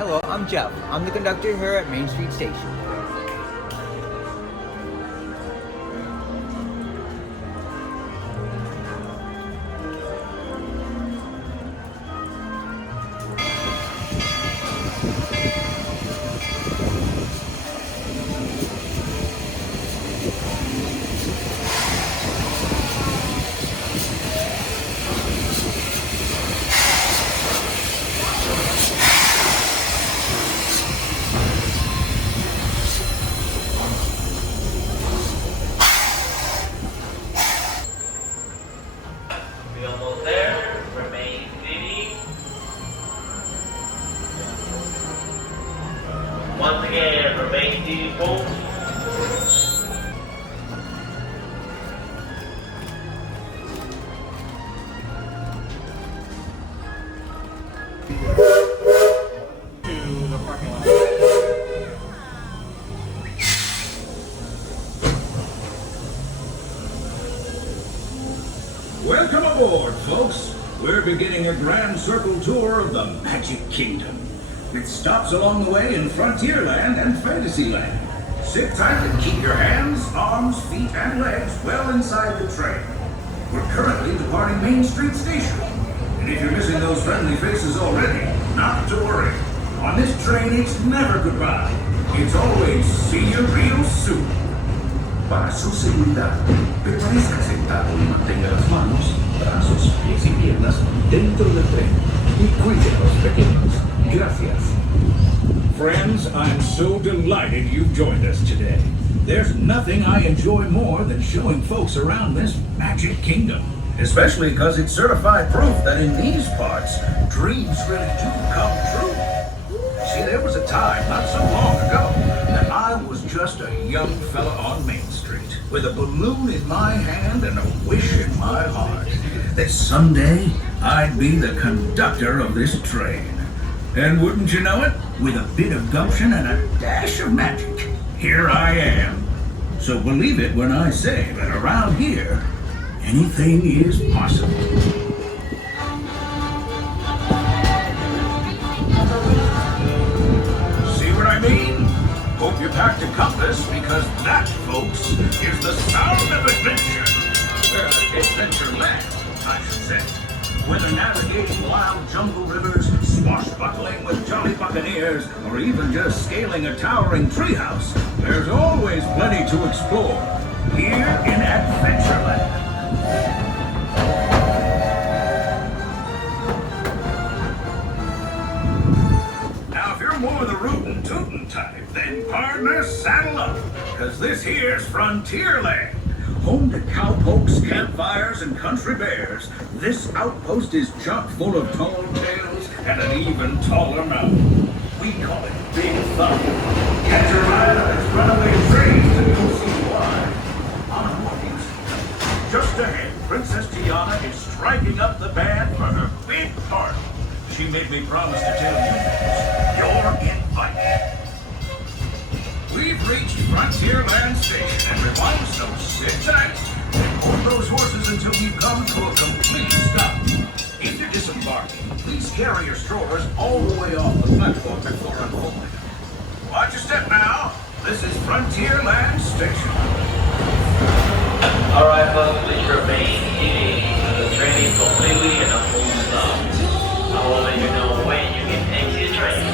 Hello, I'm Jeff. I'm the conductor here at Main Street Station. We almost there. Remain seated. Once again, remain seated, folks. To the parking lot. Welcome aboard, folks. We're beginning a grand circle tour of the Magic Kingdom. With stops along the way in Frontierland and Fantasyland. Sit tight and keep your hands, arms, feet, and legs well inside the train. We're currently departing Main Street Station. And if you're missing those friendly faces already, not to worry. On this train, it's never goodbye. It's always see you real soon. Para su seguridad, permanezca sentado y mantenga las manos, brazos, pies y piernas dentro del tren y cuide a los pequeños. Gracias. Friends, I'm so delighted you've joined us today. There's nothing I enjoy more than showing folks around this Magic Kingdom. Especially because it's certified proof that in these parts, dreams really do come true. See, there was a time not so long ago that I was just a young fella on Main Street with a balloon in my hand and a wish in my heart that someday I'd be the conductor of this train. And wouldn't you know it, with a bit of gumption and a dash of magic, here I am. So believe it when I say that around here, anything is possible. I mean? Hope you packed a compass because that, folks, is the sound of adventure. Adventureland, I should say. Whether navigating wild jungle rivers, swashbuckling with jolly buccaneers, or even just scaling a towering treehouse, there's always plenty to explore here in Adventureland. More the rootin' tootin' type, then partner, saddle up, cause this here's Frontierland. Home to cowpokes, campfires, and country bears, this outpost is chock full of tall tales and an even taller mountain. We call it Big Fun. Catch a ride on its runaway trains and you'll see why. On mornings, just ahead, Princess Tiana is striking up the band for her big party. She made me promise to tell you you're invited. We've reached Frontierland Station and rewind, so sit tight and hold those horses until we've come to a complete stop. If you're disembarking, please carry your strollers all the way off the platform before unfolding. Watch your step now. This is Frontierland Station. Alright, folks, please remain seated. The train is completely in a full stop. I will let you know when you can exit the train.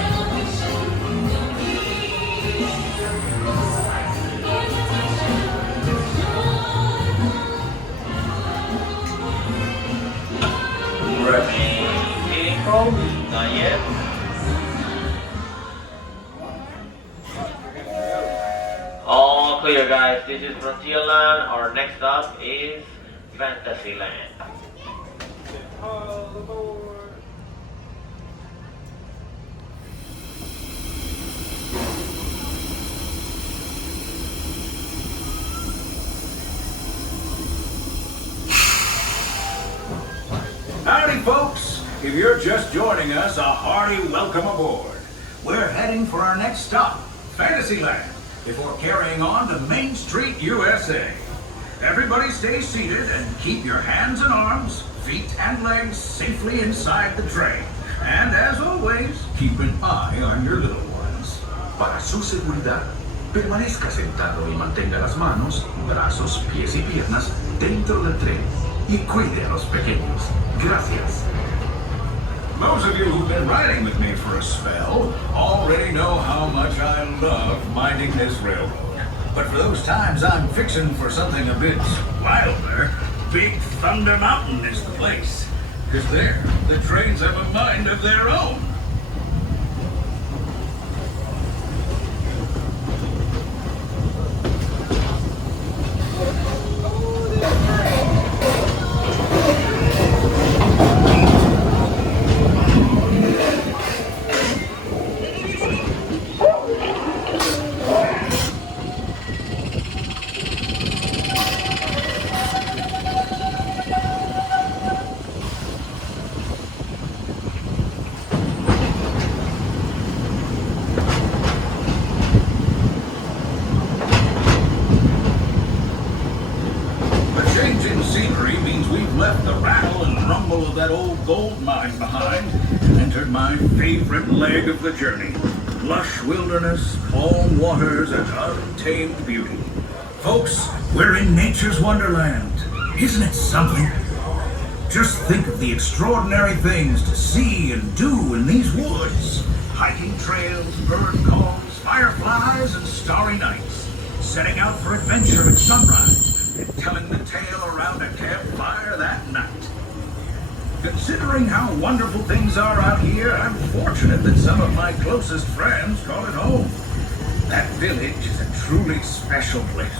Remain seated, folks. Not yet. All clear, guys. This is Frontierland. Our next stop is Fantasyland. Howdy, folks. If you're just joining us, a hearty welcome aboard. We're heading for our next stop, Fantasyland, before carrying on to Main Street, U.S.A. Everybody stay seated and keep your hands and arms, feet and legs safely inside the train. And as always, keep an eye on your little ones. Para su seguridad, permanezca sentado y mantenga las manos, brazos, pies y piernas dentro del tren y cuide a los pequeños. Gracias. Those of you who've been riding with me for a spell already know how much I love minding this railroad. But for those times I'm fixing for something a bit wilder, Big Thunder Mountain is the place. Because there, the trains have a mind of their own. That old gold mine behind and entered my favorite leg of the journey. Lush wilderness, calm waters, and untamed beauty. Folks, we're in nature's wonderland. Isn't it something? Just think of the extraordinary things to see and do in these woods. Hiking trails, bird calls, fireflies, and starry nights. Setting out for adventure at sunrise and telling the tale around a campfire that night. Considering how wonderful things are out here, I'm fortunate that some of my closest friends call it home. That village is a truly special place.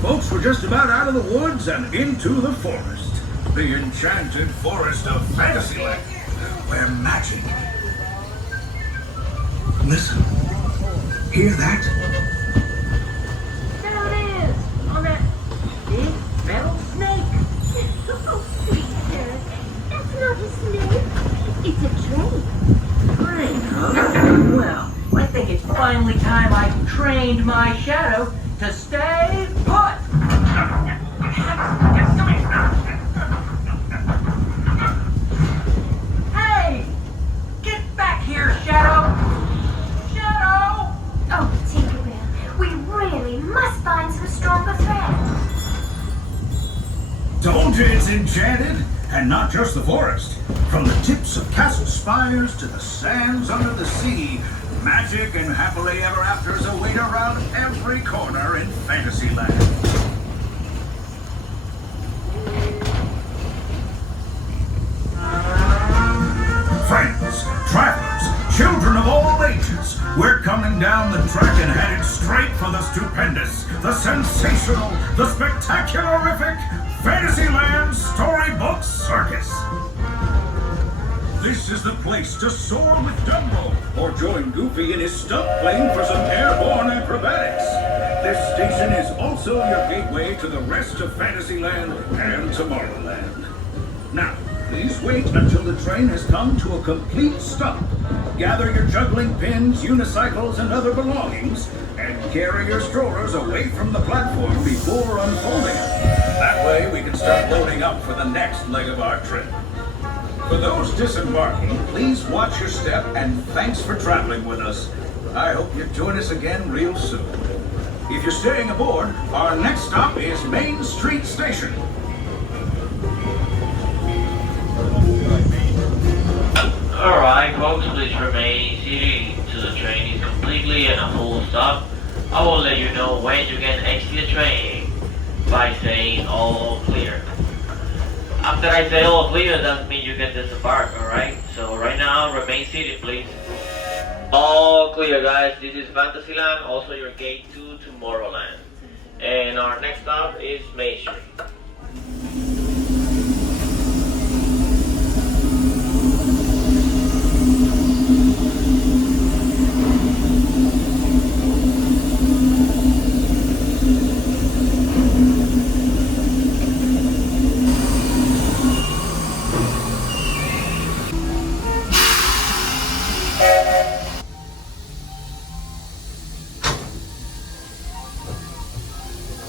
Folks, we're just about out of the woods and into the forest. The enchanted forest of Fantasyland, where magic... Listen. Hear that? There it is! On that big metal snake! Oh, sweet Sarah, that's not a snake. It's a train. Train, huh? Well, I think it's finally time I trained my shadow to stay put. Hey! Get back here, Shadow! Shadow! Oh, Tinkerbell, we really must find some stronger thread. Told you it's enchanted, and not just the forest. From the tips of castle spires to the sands under the sea, magic and happily ever afters await around every corner in Fantasyland. Friends, travelers, children of all ages, we're coming down the track and headed straight for the stupendous, the sensational, the spectacularific Fantasyland Storybook Circus. This is the place to soar with Dumbo or join Goofy in his stunt plane for some airborne acrobatics. This station is also your gateway to the rest of Fantasyland and Tomorrowland. Now, please wait until the train has come to a complete stop. Gather your juggling pins, unicycles, and other belongings, and carry your strollers away from the platform before unfolding. That way we can start loading up for the next leg of our trip. For those disembarking, please watch your step and thanks for traveling with us. I hope you join us again real soon. If you're staying aboard, our next stop is Main Street Station. Alright folks, please remain seated till the train is completely and a full stop. I will let you know when you can exit the train by saying all clear. After I say all clear, that means you can disembark, alright? So right now, remain seated please. All clear guys, this is Fantasyland, also your gate to Tomorrowland. And our next stop is Main Street.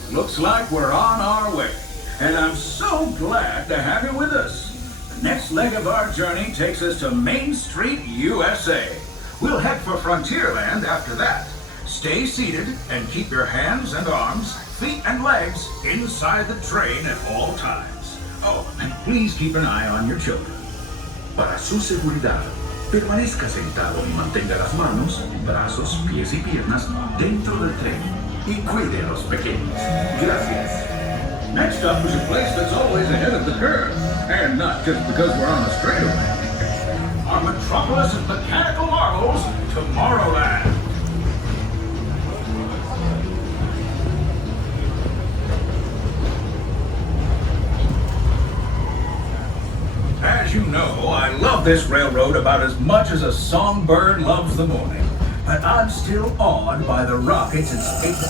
Looks like we're on our way, and I'm so glad to have you with us. Next leg of our journey takes us to Main Street, USA. We'll head for Frontierland after that. Stay seated and keep your hands and arms, feet and legs inside the train at all times. Oh, and please keep an eye on your children. Para su seguridad, permanezca sentado y mantenga las manos, brazos, pies y piernas dentro del tren y cuide a los pequeños. Gracias. Next up is a place that's always ahead of the curve, and not just because we're on a straightaway. Our metropolis of mechanical marvels, Tomorrowland. As you know, I love this railroad about as much as a songbird loves the morning. But I'm still awed by the rockets and space.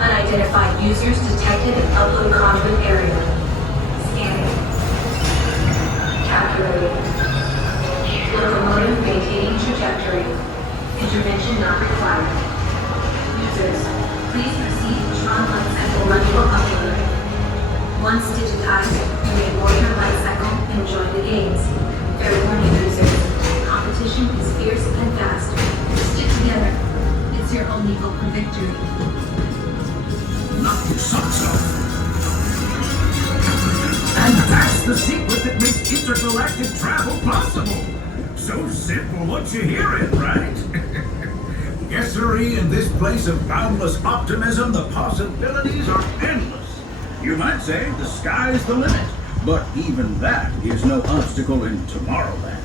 Unidentified users detected in upload conduit area. Scanning. Calculating. Locomotive maintaining trajectory. Intervention not required. Users, please proceed to Tron Light Cycle manual upload. Once digitized, you may board your light cycle and join the games. Fair warning, users. Competition is fierce and fast. Stick together. It's your only hope for victory. Knock your socks off. And that's the secret that makes intergalactic travel possible. So simple once you hear it, right? Yes, sirree, in this place of boundless optimism, the possibilities are endless. You might say the sky's the limit, but even that is no obstacle in Tomorrowland.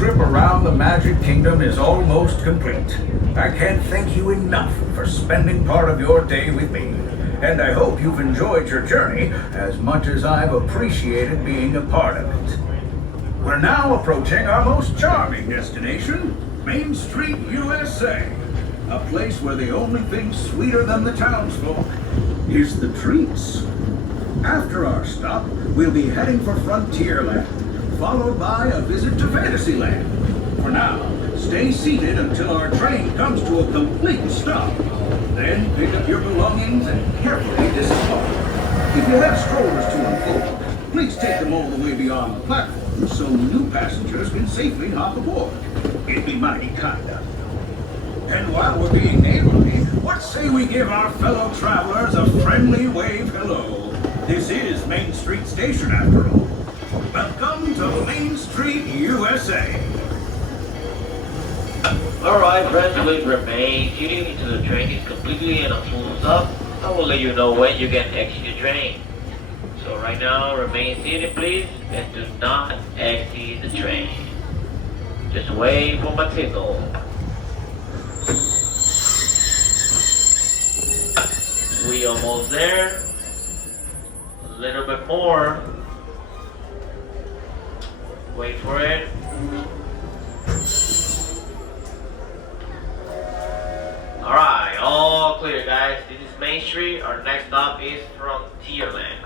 Around the Magic Kingdom is almost complete. I can't thank you enough for spending part of your day with me, and I hope you've enjoyed your journey as much as I've appreciated being a part of it. We're now approaching our most charming destination, Main Street, USA, a place where the only thing sweeter than the townsfolk is the treats. After our stop, we'll be heading for Frontierland, followed by a visit to Fantasyland. For now, stay seated until our train comes to a complete stop. Then pick up your belongings and carefully disembark. If you have strollers to unfold, please take them all the way beyond the platform so new passengers can safely hop aboard. It'd be mighty kind of you. And while we're being neighborly, what say we give our fellow travelers a friendly wave hello? This is Main Street Station after all. Welcome to Main Street, USA. Alright friends, please remain seated until the train is completely and a full stop. I will let you know when you can exit the train. So right now, remain seated please, and do not exit the train. Just wait for my signal. We almost there. A little bit more. Wait for it. Alright, all clear guys. This is Main Street. Our next stop is Frontierland.